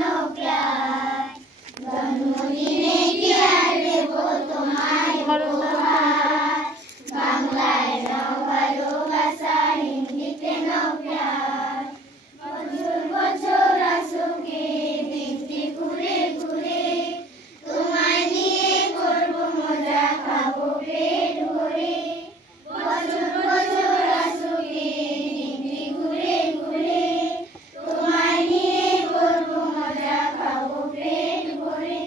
নাও প্যার। জন্মদিনে কি আর দেব তোমায় উপহার, বাংলায় নাও ভালোবাসা, হিন্দিতে নাও প্যার। বছর বছর আসুক দিনটি ঘুরে ঘুরে, তোমায় নিয়ে করবো মজা, খাবো পেট ভরে। বছর বছর আসুক দিনটি ঘুরে ঘুরে, তোমায় নিয়ে করবো মজা, খাবো পেট ভরে,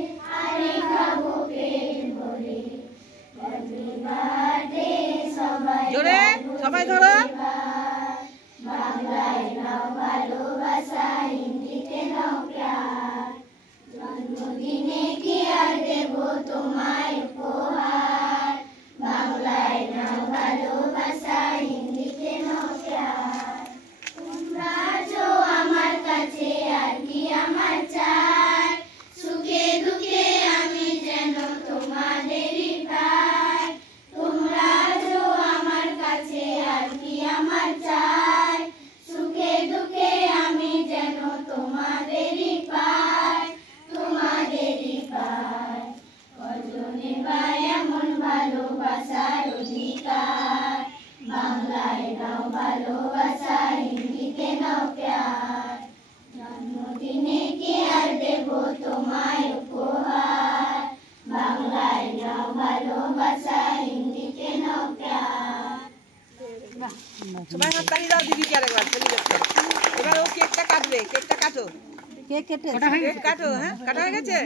আরে খাবো পেট ভরে। হ্যাপি বার্থডে সবাই জোরে সবাই ধরো। বাংলায় নাও ভালোবাসা, হিন্দিতে নাও প্যার। জন্মদিনে কি আর দেব তোমায় উপহার, বাংলায় নাও ভালোবাসা, হিন্দিতে নাও প্যার। তোমরা আছো আমার কাছে, আর কি আমার চাই, সুখে দুঃখে আমি যেন তোমাদেরই পাই। তোমরা আছো আমার কাছে, আর কি আমার চাই, সুখে দুঃখে আমি যেন তোমাদেরই পাই, তোমাদেরই পাই। কজনে পায় এমন ভালোবাসার অধিকার, বাংলায় নাও ভালোবাসা, হিন্দিতে নাও প্যার। জন্মদিনে কি আর দেব তোমায় উপহার, বাংলায় নাও ভালোবাসা, হিন্দিতে নাও প্যার। সবাই হাত তালি দাও দিদিকে আরেকবার সেলিব্রেট করো। এবার ও কেকটা কাটবে, কেকটা কাটো। কেক কেটে কেক কাটো, হ্যাঁ কাটা হয়ে গেছে।